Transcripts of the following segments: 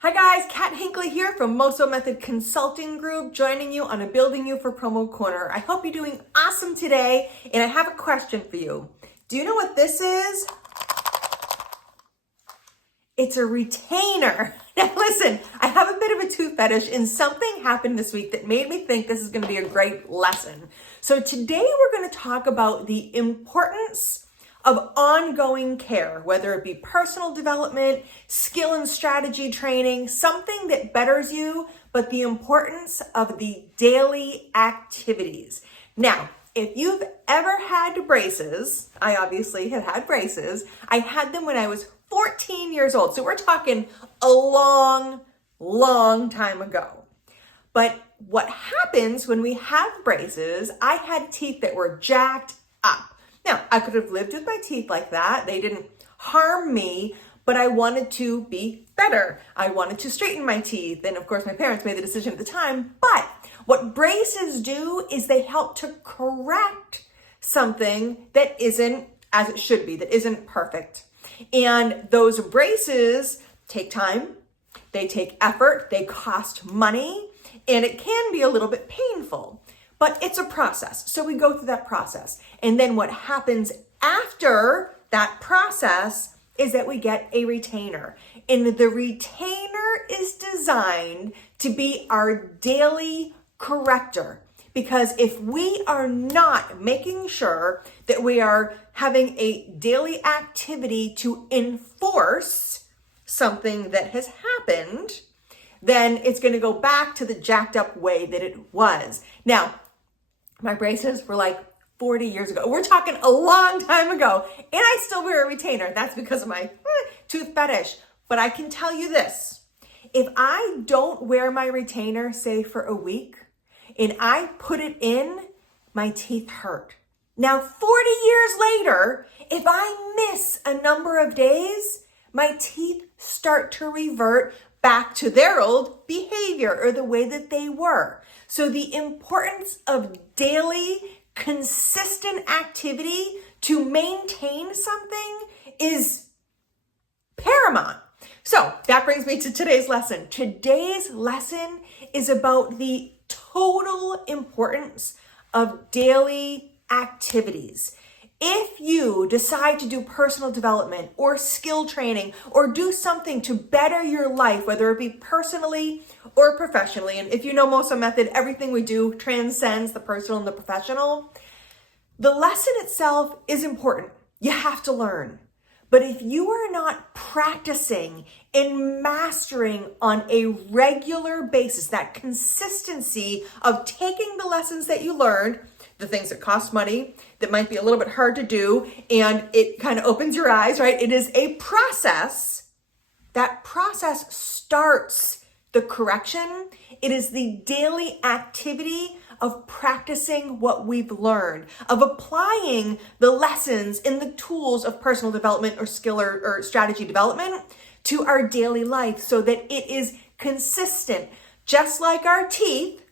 Hi guys, Kat Hinckley here from Moso Method Consulting Group, joining you on a Building You for Promo Corner. I hope you're doing awesome today, and I have a question for you. Do you know what this is? It's a retainer. Now listen, I have a bit of a tooth fetish, and something happened this week that made me think this is going to be a great lesson. So today we're going to talk about the importance of ongoing care, whether it be personal development, skill and strategy training, something that betters you, but the importance of the daily activities. Now, if you've ever had braces, I obviously have had braces. I had them when I was 14 years old. So we're talking a long time ago. But what happens when we have braces, I had teeth that were jacked up. Now, I could have lived with my teeth like that. They didn't harm me, but I wanted to be better. I wanted to straighten my teeth. And of course, my parents made the decision at the time. But what braces do is they help to correct something that isn't as it should be, that isn't perfect. And those braces take time, they take effort, they cost money, and it can be a little bit painful. But it's a process. So we go through that process. And then what happens after that process is that we get a retainer. And the retainer is designed to be our daily corrector. Because if we are not making sure that we are having a daily activity to enforce something that has happened, then it's going to go back to the jacked up way that it was. Now, my braces were like 40 years ago. We're talking a long time ago. And I still wear a retainer. That's because of my tooth fetish. But I can tell you this. If I don't wear my retainer, say for a week, and I put it in, my teeth hurt. Now, 40 years later, if I miss a number of days, my teeth start to revert back to their old behavior or the way that they were. So the importance of daily, consistent activity to maintain something is paramount. So that brings me to today's lesson. Today's lesson is about the total importance of daily activities. If you decide to do personal development or skill training or do something to better your life, whether it be personally or professionally, and if you know Moso Method, everything we do transcends the personal and the professional, the lesson itself is important. You have to learn. But if you are not practicing and mastering on a regular basis, that consistency of taking the lessons that you learned, the things that cost money, that might be a little bit hard to do, and it kind of opens your eyes, right? It is a process. That process starts the correction. It is the daily activity of practicing what we've learned, of applying the lessons and the tools of personal development or skill or strategy development to our daily life so that it is consistent. Just like our teeth,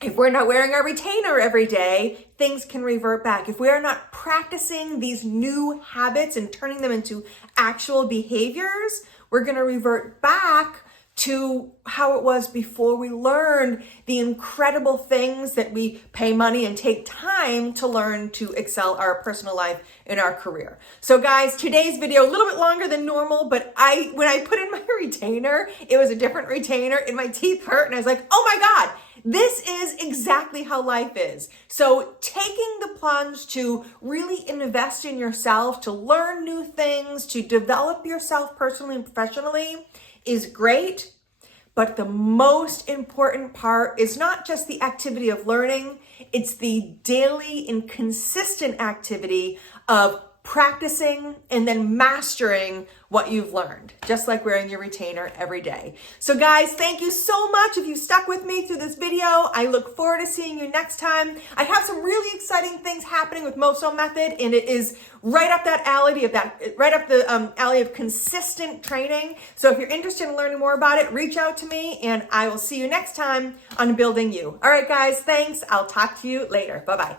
if we're not wearing our retainer every day, things can revert back. If we are not practicing these new habits and turning them into actual behaviors, we're going to revert back to how it was before we learned the incredible things that we pay money and take time to learn to excel our personal life in our career. So guys, today's video, a little bit longer than normal, but when I put in my retainer, it was a different retainer and my teeth hurt and I was like, oh my God, this is exactly how life is. So taking the plunge to really invest in yourself, to learn new things, to develop yourself personally and professionally is great. But the most important part is not just the activity of learning, it's the daily and consistent activity of practicing and then mastering what you've learned, just like wearing your retainer every day. So guys, thank you so much if you stuck with me through this video. I look forward to seeing you next time. I have some really exciting things happening with Moso Method, and it is right up that alley of alley of consistent training. So if you're interested in learning more about it, reach out to me, and I will see you next time on Building You. All right, guys, thanks. I'll talk to you later. Bye-bye.